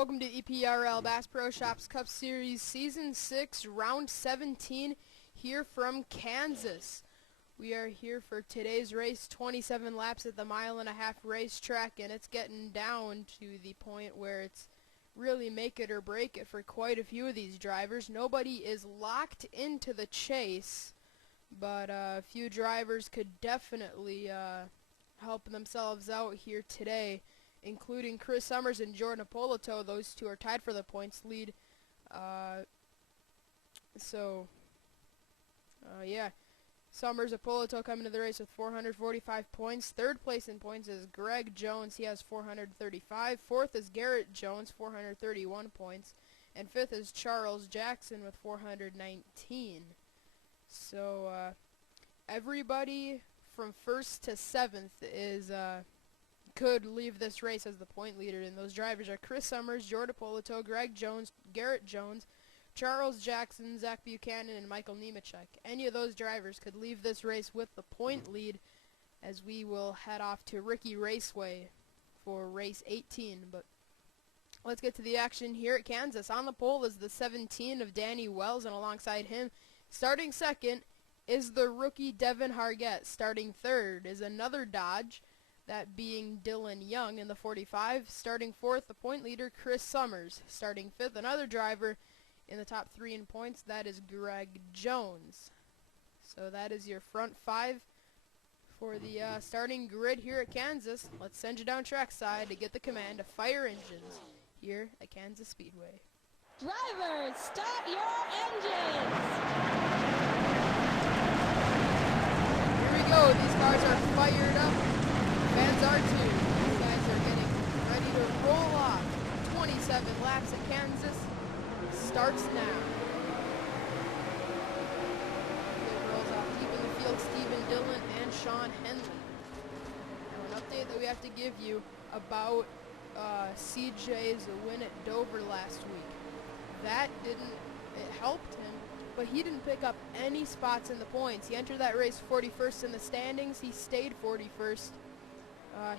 Welcome to EPRL Bass Pro Shops Cup Series Season 6, Round 17, here from Kansas. We are here for today's race, 27 laps at the mile-and-a-half racetrack, and it's getting down to the point where it's really make it or break it for quite a few of these drivers. Nobody is locked into the chase, but a few drivers could definitely help themselves out here today, including Chris Summers and Jordan Ippolito. Those two are tied for the points lead. Yeah. Summers, Ippolito coming to the race with 445 points. Third place in points is Greg Jones. He has 435. Fourth is Garrett Jones, 431 points. And fifth is Charles Jackson with 419. So, everybody from first to seventh is, could leave this race as the point leader, and those drivers are Chris Summers, Jordan Ippolito, Greg Jones, Garrett Jones, Charles Jackson, Zach Buchanan, and Michael Nemechek. Any of those drivers could leave this race with the point lead, as we will head off to Ricky Raceway for race 18. But let's get to the action here at Kansas. On the pole is the 17 of Danny Wells, and alongside him, starting second, is the rookie Devin Hargett. Starting third is another Dodge, that being Dylan Young in the 45. Starting fourth, the point leader, Chris Summers. Starting fifth, another driver in the top three in points, that is Greg Jones. So that is your front five for the starting grid here at Kansas. Let's send you down trackside to get the command to fire engines here at Kansas Speedway. Drivers, start your engines! Here we go. These cars are fired up. Fans are too. You guys are getting ready to roll off. 27 laps at Kansas starts now. It rolls off deep in the field, Stephen Dillon and Sean Henley. Now an update that we have to give you about CJ's win at Dover last week. It helped him, but he didn't pick up any spots in the points. He entered that race 41st in the standings. He stayed 41st.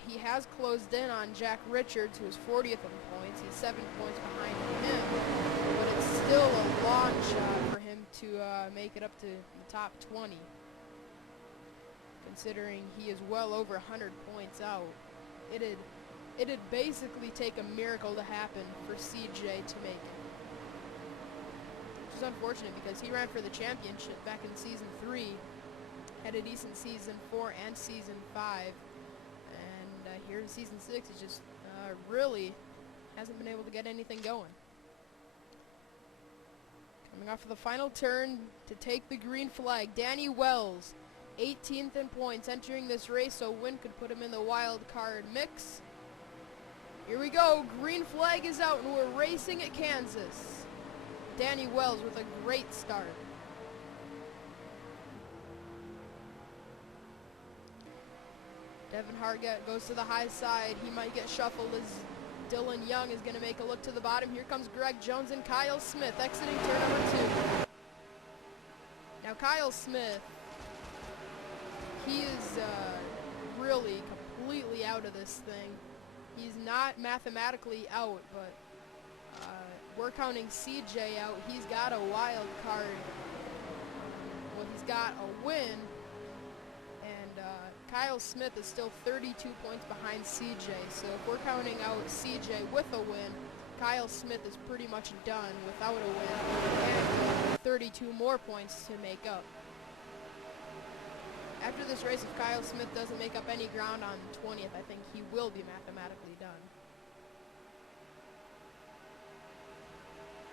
He has closed in on Jack Richards, who is 40th in points. He's 7 points behind him, but it's still a long shot for him to make it up to the top 20, considering he is well over 100 points out. It'd basically take a miracle to happen for CJ to make it, which is unfortunate because he ran for the championship back in Season 3, had a decent Season 4 and Season 5. Here in Season 6, he just really hasn't been able to get anything going. Coming off of the final turn to take the green flag, Danny Wells, 18th in points, entering this race, so win could put him in the wild card mix. Here we go, green flag is out, and we're racing at Kansas. Danny Wells with a great start. Devin Hargett goes to the high side. He might get shuffled as Dylan Young is going to make a look to the bottom. Here comes Greg Jones and Kyle Smith exiting turn number 2. Now Kyle Smith, he is really completely out of this thing. He's not mathematically out, but we're counting CJ out. He's got a wild card. Well, he's got a win. Kyle Smith is still 32 points behind CJ, so if we're counting out CJ with a win, Kyle Smith is pretty much done without a win, and 32 more points to make up. After this race, if Kyle Smith doesn't make up any ground on 20th, I think he will be mathematically done.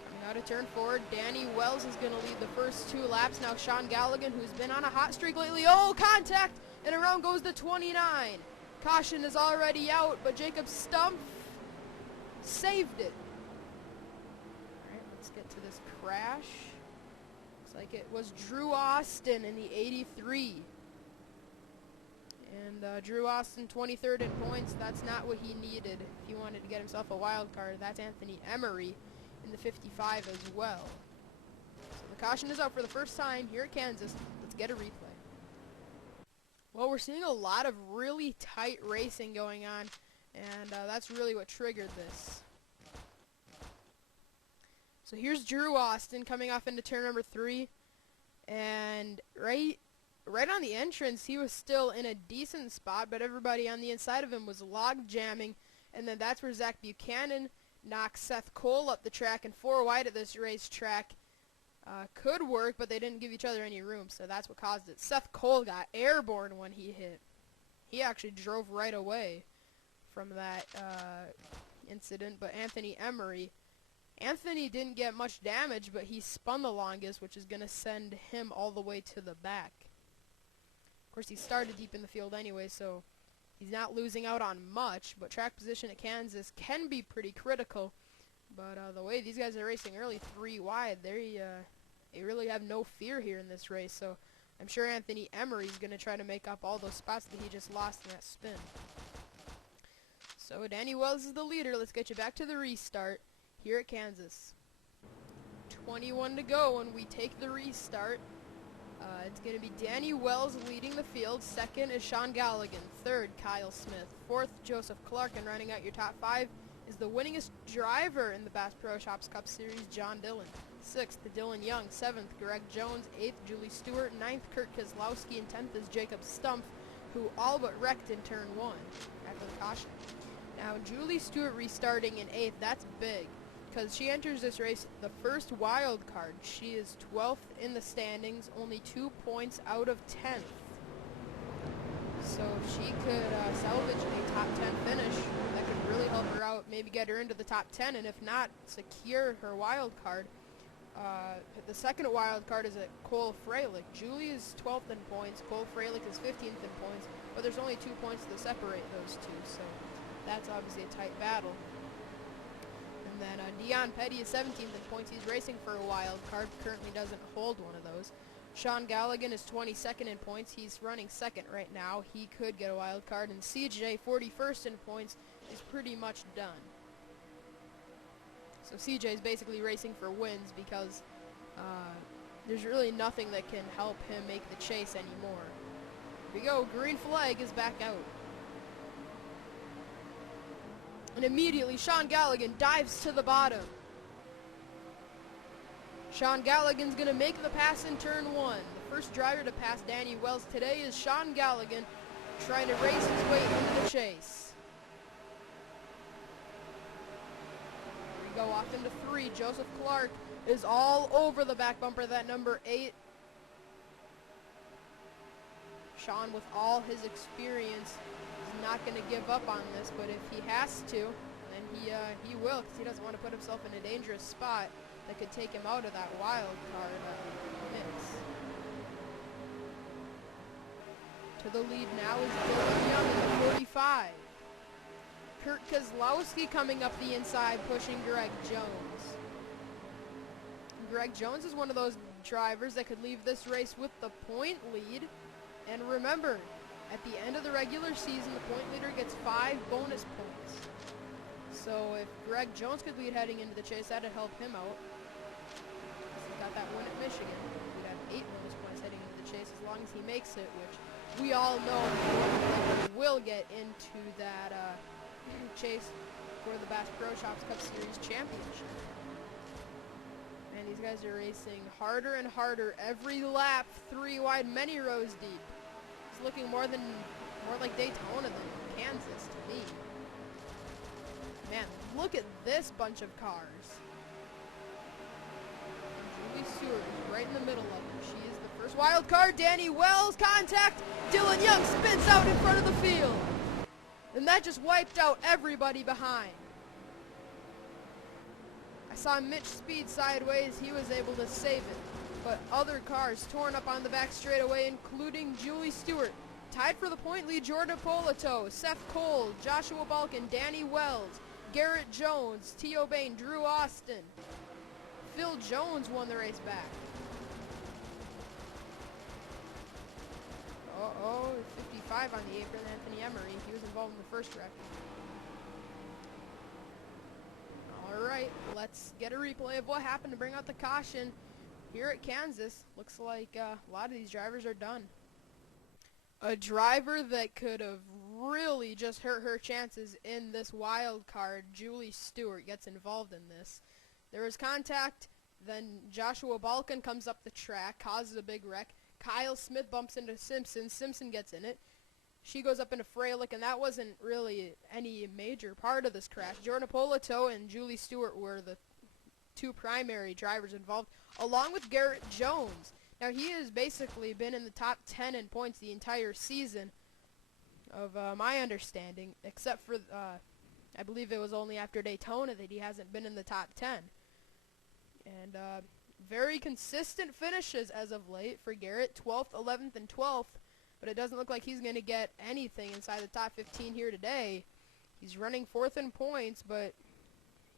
Coming out of turn 4, Danny Wells is going to lead the first 2 laps. Now Sean Galligan, who's been on a hot streak lately, oh, contact! And around goes the 29. Caution is already out, but Jacob Stumpf saved it. Alright, let's get to this crash. Looks like it was Drew Austin in the 83. And Drew Austin, 23rd in points. That's not what he needed if he wanted to get himself a wild card. That's Anthony Emery in the 55 as well. So the caution is out for the first time here at Kansas. Let's get a replay. Well, we're seeing a lot of really tight racing going on, and that's really what triggered this. So here's Drew Austin coming off into turn number 3, and right on the entrance, he was still in a decent spot, but everybody on the inside of him was log jamming, and then that's where Zach Buchanan knocks Seth Cole up the track, and 4 wide at this racetrack could work, but they didn't give each other any room, so that's what caused it. Seth Cole got airborne when he hit. He actually drove right away from that incident, but Anthony didn't get much damage, but he spun the longest, which is going to send him all the way to the back. Of course, he started deep in the field anyway, so he's not losing out on much, but track position at Kansas can be pretty critical. But the way these guys are racing early 3 wide, they really have no fear here in this race, so I'm sure Anthony Emery's going to try to make up all those spots that he just lost in that spin. So Danny Wells is the leader. Let's get you back to the restart here at Kansas. 21 to go when we take the restart. It's going to be Danny Wells leading the field. Second is Sean Galligan. Third, Kyle Smith. Fourth, Joseph Clark. And rounding out your top 5 is the winningest driver in the Bass Pro Shops Cup Series, John Dillon. 6th, Dylan Young. 7th, Greg Jones. 8th, Julie Stewart. 9th, Kurt Keselowski. And 10th is Jacob Stumpf, who all but wrecked in turn 1 after the caution. Now, Julie Stewart restarting in 8th, that's big, because she enters this race the first wild card. She is 12th in the standings, only 2 points out of 10th. So if she could salvage a top 10 finish, that could really help her out, maybe get her into the top 10, and if not, secure her wild card. The second wild card is at Cole Freilich. Julie is 12th in points, Cole Freilich is 15th in points, but there's only 2 points to separate those two, so that's obviously a tight battle. And then Dion Petty is 17th in points. He's racing for a wild card, currently doesn't hold one of those. Sean Galligan is 22nd in points. He's running second right now. He could get a wild card. And CJ, 41st in points, is pretty much done. So CJ is basically racing for wins because there's really nothing that can help him make the chase anymore. Here we go. Green flag is back out. And immediately, Sean Galligan dives to the bottom. Sean Galligan's going to make the pass in turn 1. The first driver to pass Danny Wells today is Sean Galligan, trying to race his way into the chase. Here we go, off into 3. Joseph Clark is all over the back bumper, that number 8. Sean, with all his experience, is not going to give up on this, but if he has to, then he will, because he doesn't want to put himself in a dangerous spot that could take him out of that wild card mix. To the lead now is Dylan Young in the 45. Kurt Keselowski coming up the inside, pushing Greg Jones. Greg Jones is one of those drivers that could leave this race with the point lead. And remember, at the end of the regular season, the point leader gets 5 bonus points. So if Greg Jones could lead heading into the chase, that'd help him out. He's got that win at Michigan. He'd have 8 bonus points heading into the chase as long as he makes it, which we all know he will get into that chase for the Bass Pro Shops Cup Series Championship. And these guys are racing harder and harder every lap, 3 wide, many rows deep. It's looking more like Daytona than Kansas to me. Man, look at this bunch of cars. And Julie Stewart is right in the middle of them. She is the first wild card. Danny Wells, contact. Dylan Young spins out in front of the field. And that just wiped out everybody behind. I saw Mitch speed sideways. He was able to save it. But other cars torn up on the back straightaway, including Julie Stewart. Tied for the point lead, Jordan Polito, Seth Cole, Joshua Balkin, Danny Wells, Garrett Jones, T.O. Bain, Drew Austin. Phil Jones won the race back. Uh-oh, 55 on the apron, Anthony Emery. He was involved in the first wreck. All right, let's get a replay of what happened to bring out the caution here at Kansas. Looks like a lot of these drivers are done. A driver that could have really just hurt her chances in this wild card, Julie Stewart, gets involved in this. There was contact. Then Joshua Balkan comes up the track, causes a big wreck. Kyle Smith bumps into Simpson. Simpson gets in it. She goes up into Freilich, and that wasn't really any major part of this crash. Jordan Polito and Julie Stewart were the two primary drivers involved, along with Garrett Jones. Now, he has basically been in the top 10 in points the entire season, of my understanding, except for, I believe it was only after Daytona that he hasn't been in the top 10. And very consistent finishes as of late for Garrett, 12th, 11th, and 12th. But it doesn't look like he's going to get anything inside the top 15 here today. He's running 4th in points, but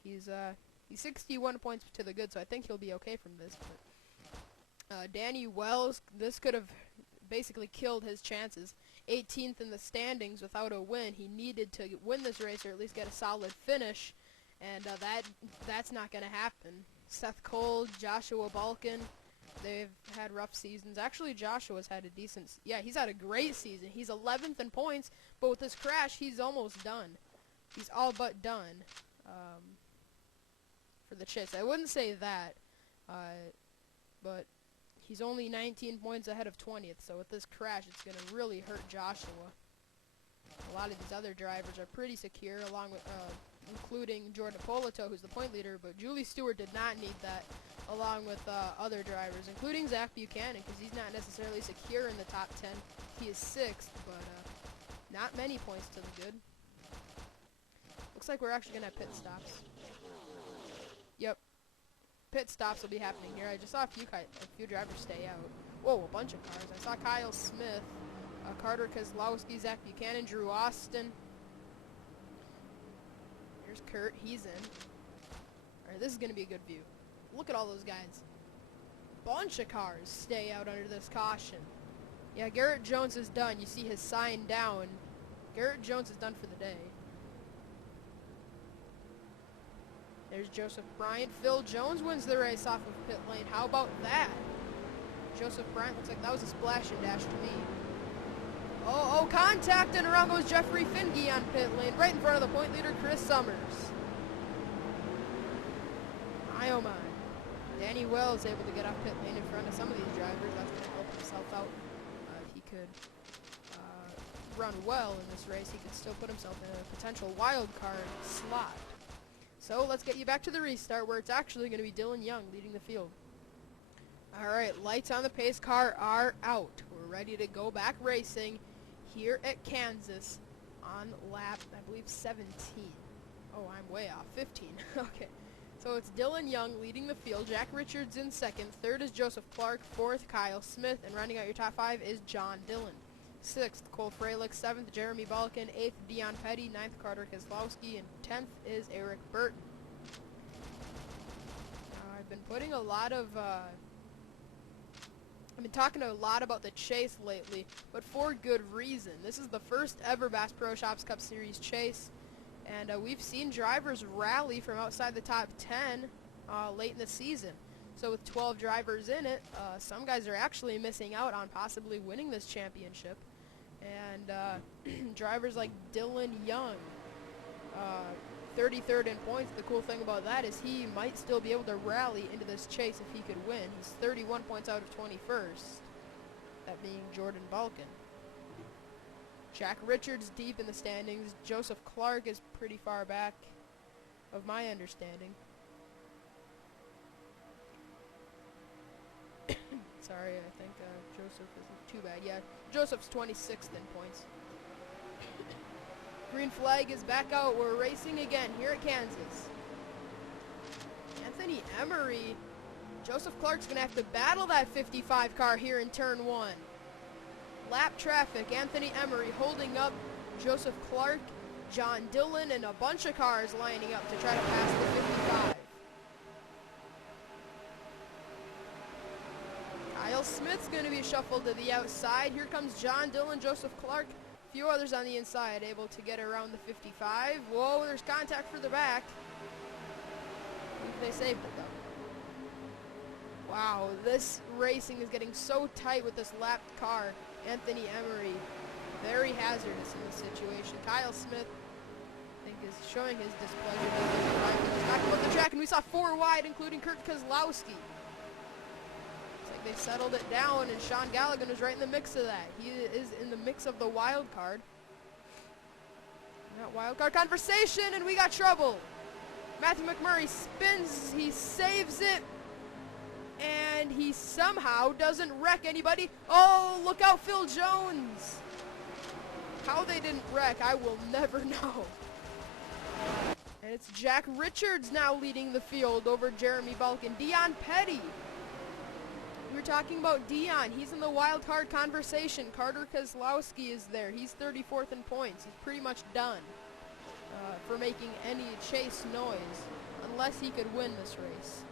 he's 61 points to the good, so I think he'll be okay from this. But Danny Wells, this could have basically killed his chances. 18th in the standings without a win. He needed to win this race or at least get a solid finish, and that's not going to happen. Seth Cole, Joshua Balkan, they've had rough seasons. Actually, Joshua's had a decent, he's had a great season. He's 11th in points, but with this crash, he's almost done. He's all but done for the chase. I wouldn't say that, but he's only 19 points ahead of 20th, so with this crash, it's going to really hurt Joshua. A lot of these other drivers are pretty secure, along with, including Jordan Polito, who's the point leader, but Julie Stewart did not need that, along with other drivers, including Zach Buchanan, because he's not necessarily secure in the top 10. He is 6th, but not many points to the good. Looks like we're actually going to have pit stops. Yep. Pit stops will be happening here. I just saw a few drivers stay out. Whoa, a bunch of cars. I saw Kyle Smith, Carter Kozlowski, Zach Buchanan, Drew Austin. Here's Kurt. He's in. All right, this is going to be a good view. Look at all those guys. Bunch of cars stay out under this caution. Yeah, Garrett Jones is done. You see his sign down. Garrett Jones is done for the day. There's Joseph Bryant. Phil Jones wins the race off of pit lane. How about that? Joseph Bryant looks like that was a splash and dash to me. Oh, contact, and around goes Jeffrey Finge on pit lane, right in front of the point leader, Chris Summers. My oh my. Danny Wells able to get off pit lane in front of some of these drivers. That's going to help himself out. If he could run well in this race, he could still put himself in a potential wild card slot. So let's get you back to the restart, where it's actually going to be Dylan Young leading the field. All right, lights on the pace car are out. We're ready to go back racing here at Kansas on lap, I believe, 17. Oh, I'm way off. 15. Okay. So it's Dylan Young leading the field. Jack Richards in second. Third is Joseph Clark. Fourth, Kyle Smith. And rounding out your top 5 is John Dillon. Sixth, Cole Freilich. Seventh, Jeremy Balkan. Eighth, Dion Petty. Ninth, Carter Kozlowski. And 10th is Eric Burton. I've been putting a lot of... I've been talking a lot about the chase lately, but for good reason. This is the first ever Bass Pro Shops Cup Series chase, and we've seen drivers rally from outside the top 10 late in the season. So with 12 drivers in it, some guys are actually missing out on possibly winning this championship. And drivers like Dylan Young, 33rd in points. The cool thing about that is he might still be able to rally into this chase if he could win. He's 31 points out of 21st, that being Jordan Balkan. Jack Richards deep in the standings. Joseph Clark is pretty far back, of my understanding. Sorry, I think Joseph isn't too bad. Yeah, Joseph's 26th in points. Green flag is back out. We're racing again here at Kansas. Anthony Emery. Joseph Clark's going to have to battle that 55 car here in turn 1. Lap traffic. Anthony Emery holding up Joseph Clark, John Dillon, and a bunch of cars lining up to try to pass the 55. Kyle Smith's going to be shuffled to the outside. Here comes John Dillon, Joseph Clark. A few others on the inside able to get around the 55. Whoa, there's contact for the back. They saved it, though. Wow, this racing is getting so tight with this lapped car. Anthony Emery, very hazardous in this situation. Kyle Smith, I think, is showing his displeasure. He's back on the track, and we off 4 wide, including Kurt Kozlowski. Looks like they settled it down, and Sean Gallagher is right in the mix of that. He is in the mix of the wild card. That wild card conversation, and we got trouble. Matthew McMurray spins, he saves it, and he somehow doesn't wreck anybody. Oh, look out, Phil Jones. How they didn't wreck, I will never know. And it's Jack Richards now leading the field over Jeremy Balkin. Dion Petty. We were talking about Dion. He's in the wild card conversation. Carter Kozlowski is there. He's 34th in points. He's pretty much done for making any chase noise, unless he could win this race.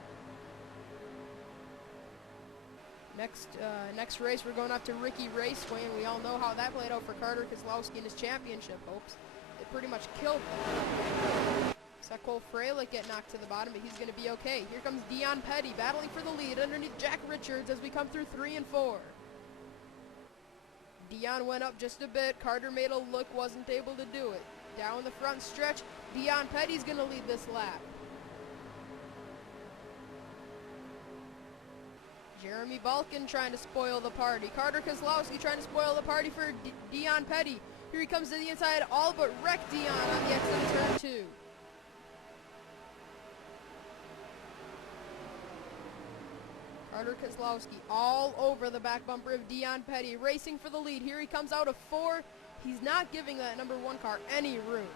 Next race, we're going up to Ricky Raceway, and we all know how that played out for Carter Kozlowski in his championship hopes. It pretty much killed him. Saw Cole Freilich get knocked to the bottom, but he's going to be okay. Here comes Dion Petty battling for the lead underneath Jack Richards as we come through 3 and 4. Dion went up just a bit. Carter made a look, wasn't able to do it. Down the front stretch, Dion Petty's going to lead this lap. Jeremy Balkin trying to spoil the party. Carter Kozlowski trying to spoil the party for Dion Petty. Here he comes to the inside, all but wrecked Dion on the exit of turn 2. Carter Kozlowski all over the back bumper of Dion Petty, racing for the lead. Here he comes out of 4. He's not giving that number 1 car any room.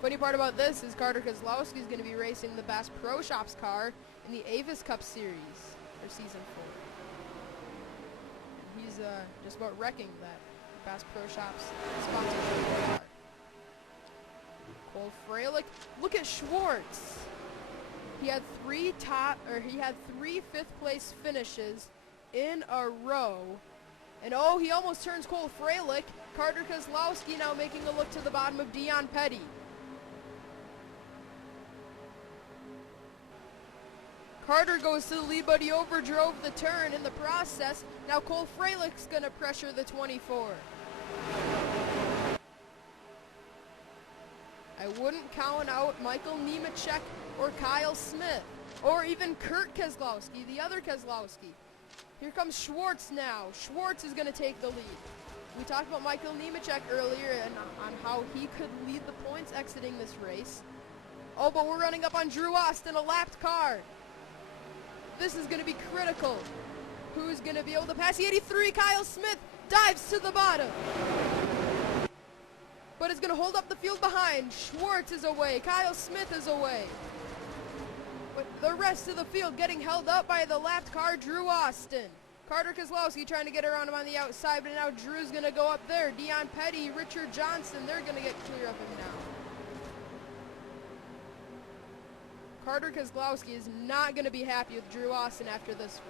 Funny part about this is Carter Kozlowski is going to be racing the Bass Pro Shops car in the Avis Cup Series for Season 4. And he's just about wrecking that Bass Pro Shops sponsorship car. Cole Freilich, look at Schwartz. He had 3 fifth place finishes in a row. And oh, he almost turns Cole Freilich. Carter Kozlowski now making a look to the bottom of Dion Petty. Carter goes to the lead, but he overdrove the turn in the process. Now Cole Freilich's going to pressure the 24. I wouldn't count out Michael Nemechek or Kyle Smith, or even Kurt Kozlowski, the other Kozlowski. Here comes Schwartz now. Schwartz is going to take the lead. We talked about Michael Nemechek earlier and on how he could lead the points exiting this race. Oh, but we're running up on Drew Austin, a lapped car. This is going to be critical. Who's going to be able to pass the 83? Kyle Smith dives to the bottom. But it's going to hold up the field behind. Schwartz is away. Kyle Smith is away. But the rest of the field getting held up by the lapped car, Drew Austin. Carter Kozlowski trying to get around him on the outside, but now Drew's going to go up there. Dion Petty, Richard Johnson, they're going to get clear of him now. Carter Kozlowski is not going to be happy with Drew Austin after this.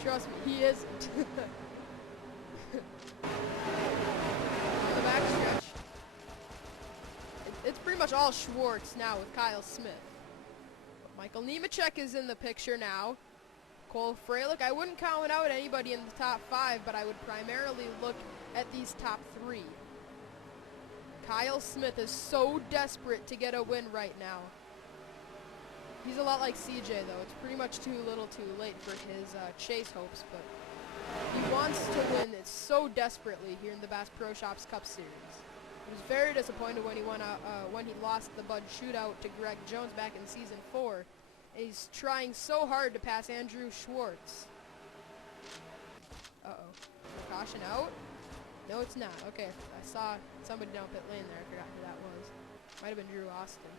Trust me, he isn't. On the backstretch, it's pretty much all Schwartz now with Kyle Smith. But Michael Nemechek is in the picture now. Cole Freilich, I wouldn't count out anybody in the top 5, but I would primarily look at these top 3. Kyle Smith is so desperate to get a win right now. He's a lot like CJ, though. It's pretty much too little too late for his chase hopes, but he wants to win it so desperately here in the Bass Pro Shops Cup Series. He was very disappointed when he went out, when he lost the Bud Shootout to Greg Jones back in Season 4. And he's trying so hard to pass Andrew Schwartz. Uh-oh. Caution out? No, it's not. Okay, I saw somebody down pit lane there. I forgot who that was. Might have been Drew Austin.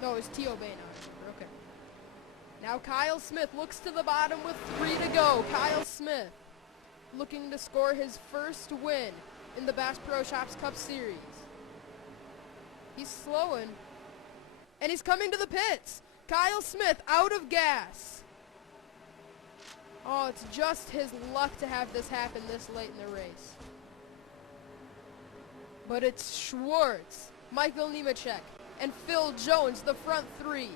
No, it was T.O. Bain. Okay. Now Kyle Smith looks to the bottom with 3 to go. Kyle Smith looking to score his first win in the Bass Pro Shops Cup Series. He's slowing. And he's coming to the pits. Kyle Smith out of gas. Oh, it's just his luck to have this happen this late in the race. But it's Schwartz, Michael Nemechek, and Phil Jones, the front 3.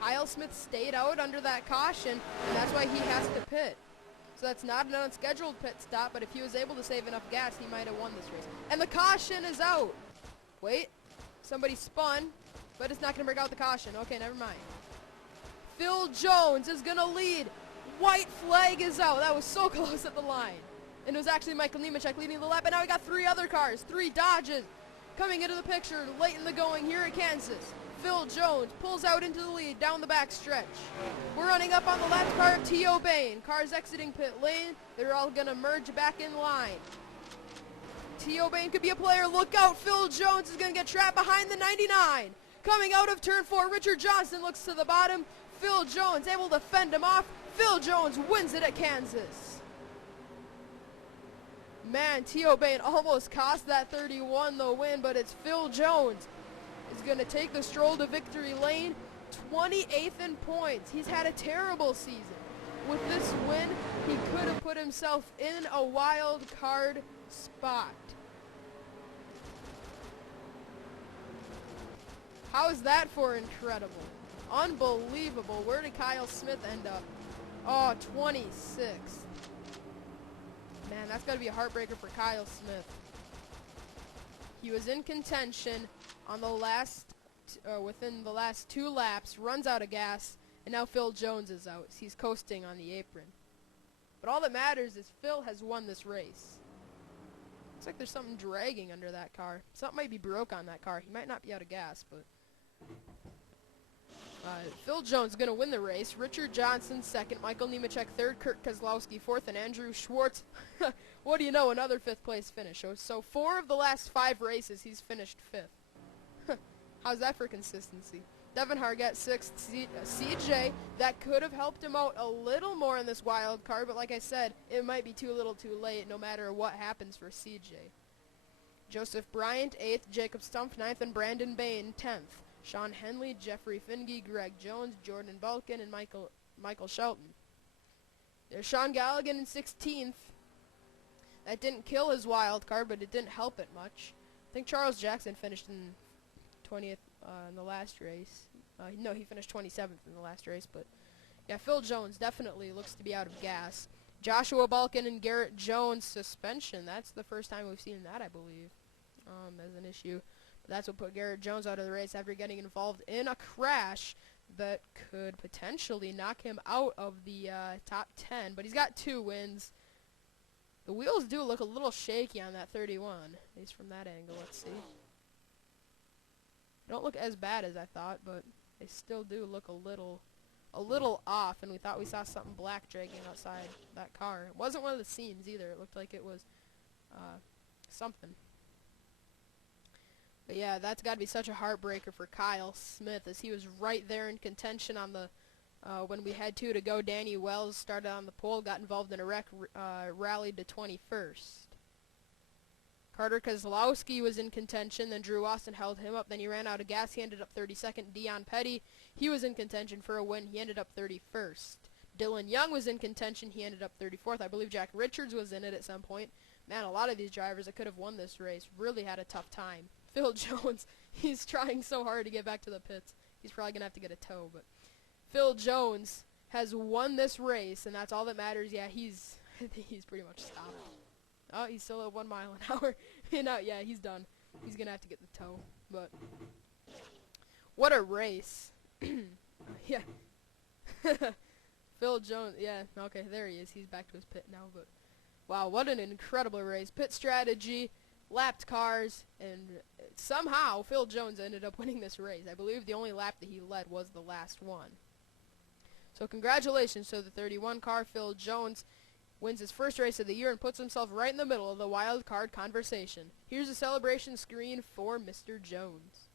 Kyle Smith stayed out under that caution, and that's why he has to pit. So that's not an unscheduled pit stop, but if he was able to save enough gas, he might have won this race. And the caution is out. Wait. Somebody spun, but it's not going to break out the caution. Okay, never mind. Phil Jones is going to lead. White flag is out. That was so close at the line. And it was actually Michael Nemechek leading the lap, and now we got 3 other cars, 3 Dodges coming into the picture late in the going here at Kansas. Phil Jones pulls out into the lead down the back stretch. We're running up on the left car of T.O. Bain. Cars exiting pit lane. They're all going to merge back in line. T.O. Bain could be a player. Look out. Phil Jones is going to get trapped behind the 99. Coming out of turn 4, Richard Johnson looks to the bottom. Phil Jones able to fend him off. Phil Jones wins it at Kansas. Man, T.O. Bain almost cost that 31 the win, but it's Phil Jones is going to take the stroll to victory lane, 28th in points. He's had a terrible season. With this win, he could have put himself in a wild card spot. How is that for incredible? Unbelievable. Where did Kyle Smith end up? Oh, 26th. Man, that's got to be a heartbreaker for Kyle Smith. He was in contention on the last, within the last 2 laps, runs out of gas, and now Phil Jones is out. He's coasting on the apron. But all that matters is Phil has won this race. Looks like there's something dragging under that car. Something might be broke on that car. He might not be out of gas, but Phil Jones is going to win the race. Richard Johnson second, Michael Nemechek third, Kurt Kozlowski fourth, and Andrew Schwartz. What do you know? Another 5th place finish. So 4 of the last 5 races, he's finished 5th. How's that for consistency? Devin Hargett 6th, CJ. That could have helped him out a little more in this wild card, but like I said, it might be too little too late no matter what happens for CJ. Joseph Bryant 8th, Jacob Stumpf 9th, and Brandon Bain 10th. Sean Henley, Jeffrey Finge, Greg Jones, Jordan Balkin, and Michael Shelton. There's Sean Galligan in 16th. That didn't kill his wild card, but it didn't help it much. I think Charles Jackson finished in 20th in the last race. No, he finished 27th in the last race, but yeah, Phil Jones definitely looks to be out of gas. Joshua Balkin and Garrett Jones suspension. That's the first time we've seen that, I believe, as an issue. That's what put Garrett Jones out of the race after getting involved in a crash that could potentially knock him out of the top 10. But he's got 2 wins. The wheels do look a little shaky on that 31, at least from that angle. Let's see. They don't look as bad as I thought, but they still do look a little off. And we thought we saw something black dragging outside that car. It wasn't one of the scenes either. It looked like it was something. But yeah, that's got to be such a heartbreaker for Kyle Smith, as he was right there in contention on the when we had 2 to go. Danny Wells started on the pole, got involved in a wreck, rallied to 21st. Carter Kozlowski was in contention, then Drew Austin held him up, then he ran out of gas, he ended up 32nd. Dion Petty, he was in contention for a win, he ended up 31st. Dylan Young was in contention, he ended up 34th. I believe Jack Richards was in it at some point. Man, a lot of these drivers that could have won this race really had a tough time. Phil Jones, he's trying so hard to get back to the pits. He's probably going to have to get a tow, but Phil Jones has won this race, and that's all that matters. Yeah, he's pretty much stopped. Oh, he's still at 1 mile an hour. Yeah, he's done. He's going to have to get the tow, but what a race. Yeah. Phil Jones, yeah, okay, there he is. He's back to his pit now, but wow, what an incredible race. Pit strategy, lapped cars, and somehow Phil Jones ended up winning this race. I believe the only lap that he led was the last one. So congratulations to the 31 car. Phil Jones wins his first race of the year and puts himself right in the middle of the wild card conversation. Here's a celebration screen for Mr. Jones.